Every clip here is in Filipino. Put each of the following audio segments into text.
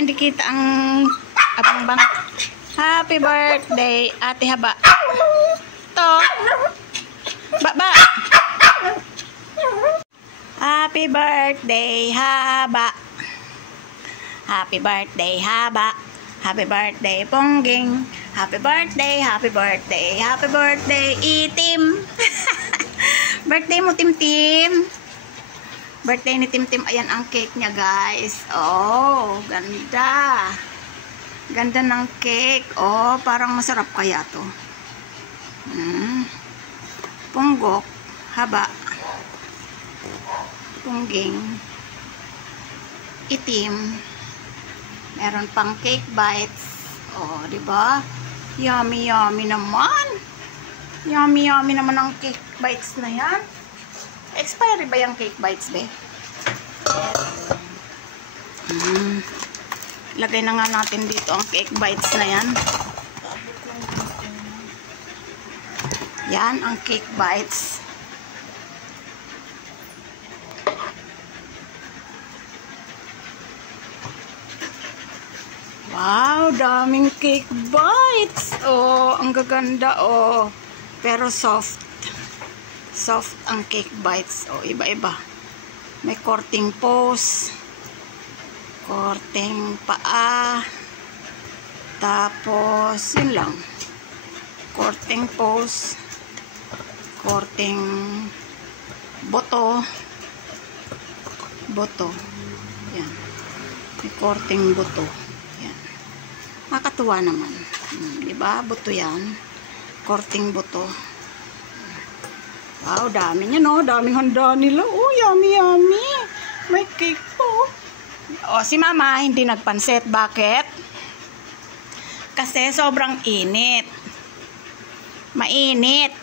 hindi kita ang abang-bang. Happy birthday, Ate Haba. To. Ba. Happy birthday, Haba. Happy birthday, Haba. Happy birthday, Pongging. Happy birthday, happy birthday, happy birthday, Itim. Birthday mo, Tim-Tim. Birthday ni Tim-Tim. Ayan ang cake niya, guys. Oh, ganda. Ganda ng cake. Oh, parang masarap kaya to. Ponggok, Haba, Pongging, Itim. Meron pang cake bites. Oh, di ba? Yummy, yummy naman. Yummy, yummy naman ang cake bites na yan. Expiry ba yung cake bites, be? Lagay na nga natin dito ang cake bites na yan. Yan ang cake bites. Wow, daming cake bites. Oh, ang gaganda, oh. Pero soft. Soft ang cake bites. Oh, iba-iba. May korting pose. Korting paa. Tapos, yun lang. Korting pose. Korting boto. Boto. Yan. May korting boto. Yan. Nakakatuwa naman. Diba? Boto yan. Korting boto. Wow, dami niya, no? Daming handa nila. Oh, yummy, yummy. May cake po. O, si Mama hindi nagpansit. Bakit? Kasi sobrang init. Mainit.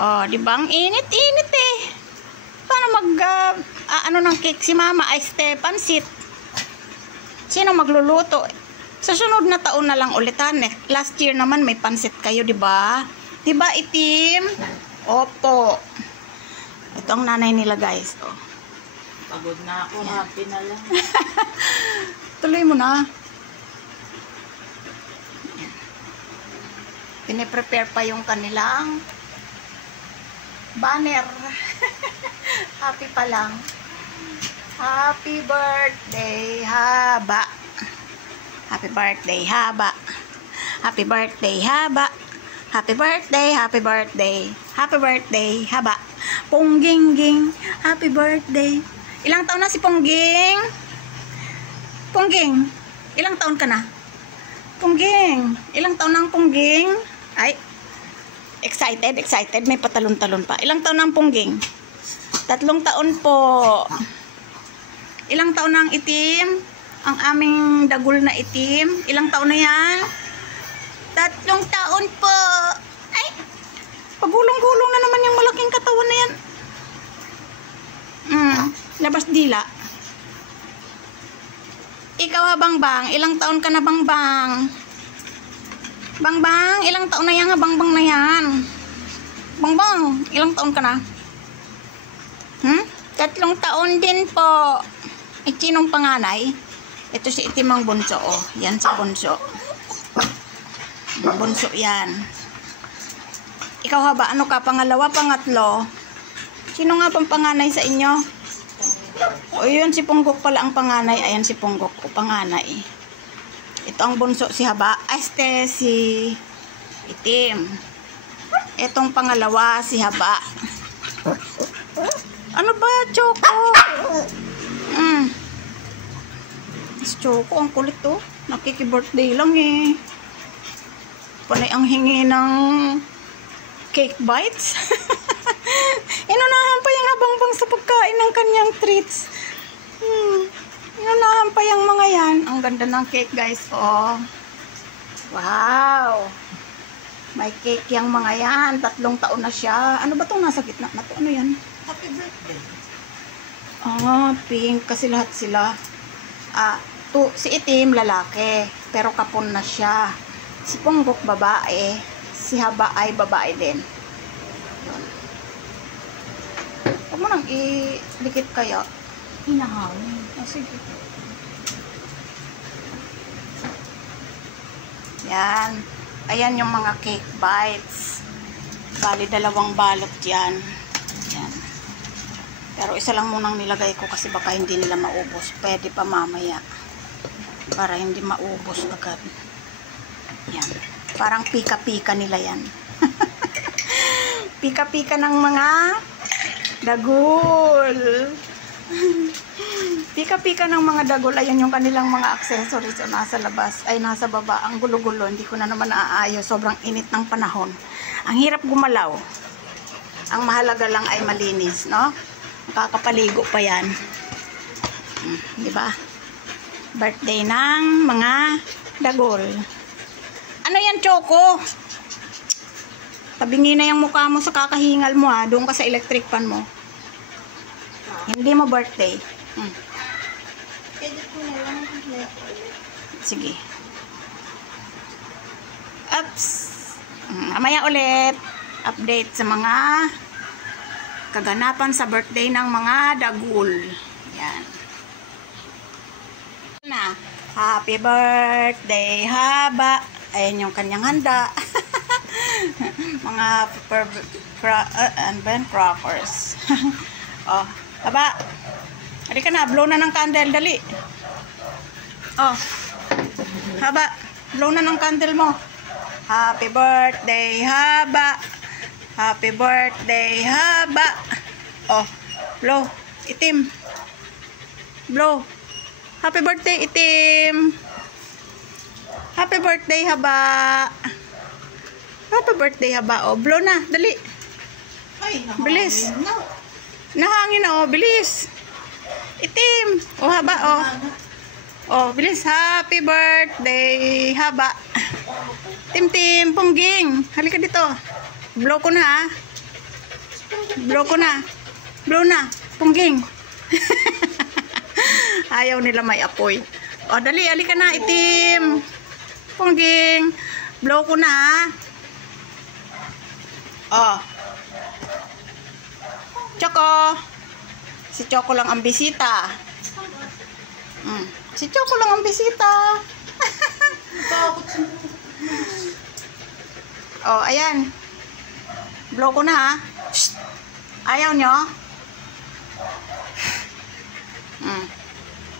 O, di ba? Ang init-init eh. Paano ano ng cake si Mama? Ay, pansit. Sino magluluto? Sa sunod na taon na lang ulitan eh. Last year naman may pansit kayo, di ba? Di ba, Itim? Opo. Ito ang nanay nila, guys. Oh. Pagod na ako, happy na lang. Tuloy mo na. Pine-prepare pa yung kanilang banner. Happy pa lang. Happy birthday, Haba. Happy birthday, Haba. Happy birthday, Haba. Happy birthday, happy birthday. Happy birthday, Haba. Pongging, happy birthday. Ilang taon na si Pongging? Pongging, ilang taon ka na? Pongging, ilang taon na ang Pongging? Ay, excited. May patalon-talon pa. Ilang taon na ang Pongging? 3 taon po. Ilang taon na ang Itim? Ang aming dagul na Itim. Ilang taon na yan? 3 taon po. Ay, pagulong-gulong na naman yung malaking katawan na yan. Labas dila. Ikaw ha, Bangbang. Ilang taon ka na, Bangbang? Bangbang, ilang taon na yan ha, Bangbang na yan? Bangbang, ilang taon ka na? 3 taon din po. Ay, sinong panganay? Ito si Itim ang bunso, oh. Yan si bunso. Bunso yan. Ikaw ha ba? Ano ka? Pangalawa, pangatlo? Sino nga pang panganay sa inyo? O yun, si Ponggok pala ang panganay. Ayan si Ponggok, o panganay. Ito ang bunso, si Haba. Este, si Itim. Itong pangalawa, si Haba. Ano ba, Choco? Si Choco, ang kulit to. Nakiki-birthday lang eh. Panay ang hingi ng cake bites. Inunahan pa yung Abangbang sa pagkain ng kanyang treats. Inunahan pa yung mga yan. Ang ganda ng cake, guys. Oh. Wow. May cake yung mga yan. 3 taon na siya. Ano ba itong nasa gitna na to? Ano yan? Happy birthday. Pink. Kasi lahat sila. Si Itim, lalaki. Pero kapon na siya. Si Ponggok, babae. Si Haba ay babae din. Yun. Huwag mo nang i-dikit kaya. Hinahangin. Sige. Yan. Ayan yung mga cake bites. Bali, 2 balot yan. Yan. Pero isa lang munang nilagay ko kasi baka hindi nila maubos. Pwede pa mamaya. Para hindi maubos agad. Yan. Parang pika-pika nila yan. Pika-pika ng mga dagol. Pika-pika ng mga dagol. Ayan yung kanilang mga accessories o nasa labas. Ay, nasa baba. Ang gulo-gulo. Hindi ko na naman naaayos. Sobrang init ng panahon. Ang hirap gumalaw. Ang mahalaga lang ay malinis, no? Makakapaligo pa yan. Di ba? Birthday ng mga dagol. Ano yan, Choco? Tabingin na yung mukha mo sa kakahingal mo, ha. Doon ka sa electric fan mo. Hindi mo birthday. Sige. Ups. Mamaya ulit. Update sa mga kaganapan sa birthday ng mga dagul. Yan. Na. Happy birthday, Haba. Ayan yung kanyang handa. Mga crackers. Oh, Haba. Halika na, blow na ng candle, dali. Oh. Haba, blow na ng candle mo. Happy birthday, Haba. Happy birthday, Haba. Oh, blow. Itim. Blow. Happy birthday, itim. Happy birthday, Haba. Happy birthday, Haba. Oh, blow na. Dali. Ay, Bilis. Nahangin na, oh. Bilis. Itim. Oh, Haba, oh. Oh, bilis. Happy birthday, Haba. Tim-tim, pungging. Halika dito. Blow ko na, ha. Blow ko na. Blow na. Pungging. Ayaw nila may apoy. O, dali. Halika na, itim. Pungging. Blow ko na, ha. O. Choco. Si Choco lang ang bisita. Si Choco lang ang bisita. Oh, ayan. Blow ko na, ha. Shh. Ayaw nyo?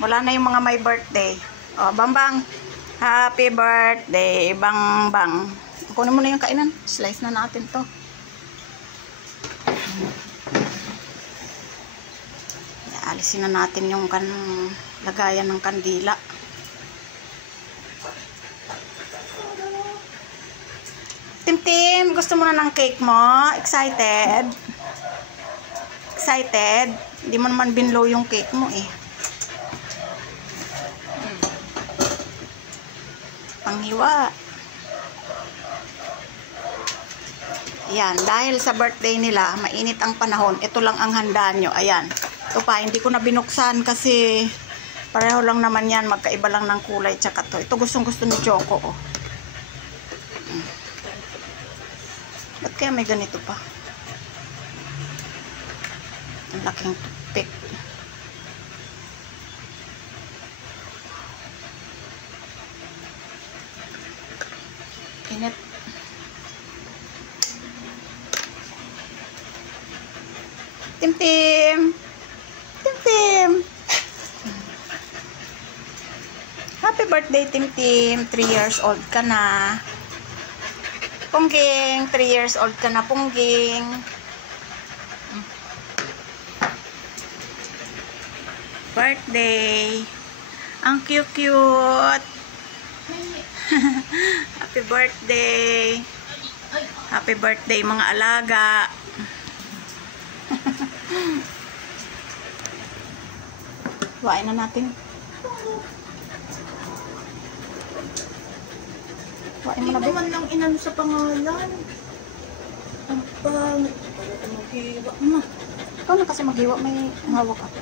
Wala na yung mga may birthday. Oh, Bambang. Happy birthday, Bang. Kunin mo na yung kainan. Slice na natin to. Alisin na natin yung lagayan ng kandila. Tim, gusto mo na ng cake mo? Excited? Excited? Hindi mo naman binlow yung cake mo, eh. Panghiwa. Ayan, dahil sa birthday nila, mainit ang panahon, ito lang ang handa nyo. Ayan. Ito pa, hindi ko na binuksan kasi pareho lang naman yan, magkaiba lang ng kulay tsaka to. Ito gustong-gusto ni Choco, oh. Ba't kaya may ganito pa? Ang laking toothpick. Init. Tim. Happy birthday, Tim. 3 years old ka na. Pungging, 3 years old ka na, Pungging. Birthday. Ang cute. Happy birthday. Happy birthday, mga alaga. Wain na natin. Wain mo na, Hindi naman lang inano sa pangalan. Ang pangit. Maghiwa. Ikaw na kasi maghiwa. May hawak ako.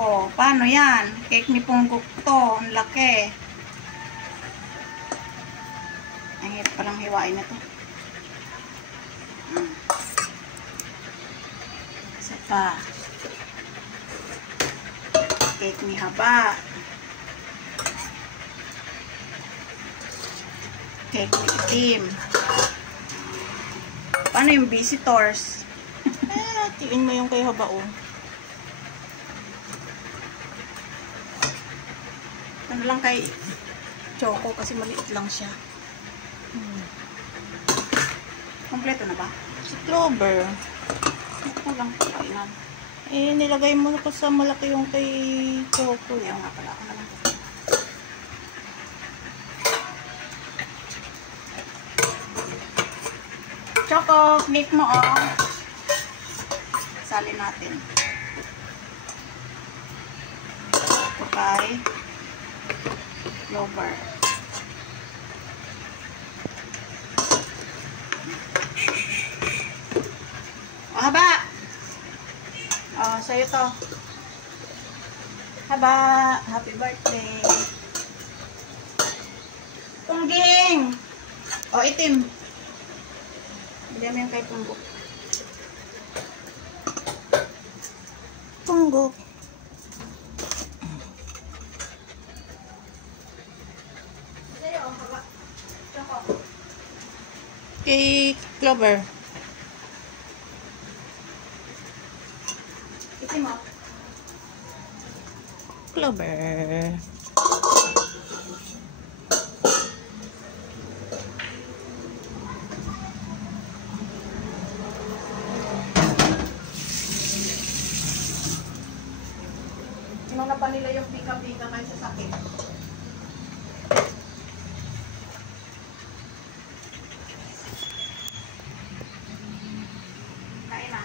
Oh, paano yan? Cake ni Punggok to. Ang laki. Ang hirap palang hiwain na to. Isa pa. Cake ni Haba. Cake ni Itim. Paano yung visitors? Tiin mo yung kay Haba, oh. Ano lang kay Choco kasi maliit lang siya. Kompleto na ba? Si Clover. Ito lang kainan. Eh, nilagay mo na pa sa malaki yung kay Choco. Kaya nga pala ako na lang. Choco, click mo oh. Salin natin. Ito kay Clover. Oh, Haba! Oh, sa'yo to. Haba! Happy birthday! Pungging! Oh, Itim. Bigyan mo yung kay Punggok. Punggok. Sa'yo, Haba. Choco. Kay Clover. Itim mo. Clover. Inuna pa nila yung pika-pika kaysa sakit. Kain na.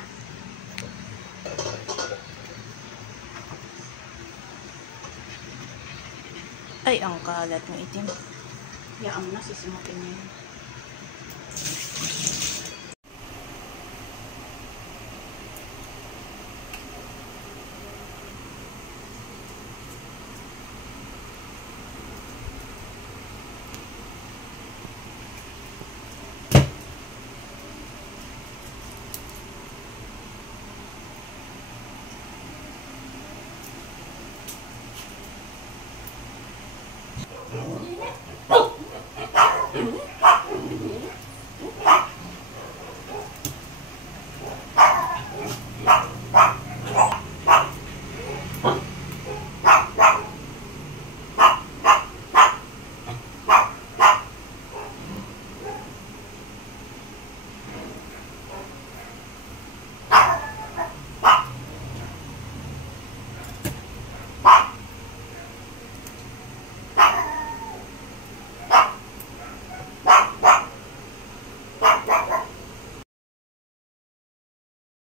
Ay, ang kalat ng Itim. Hayaan mo na, sisimutin niya yun.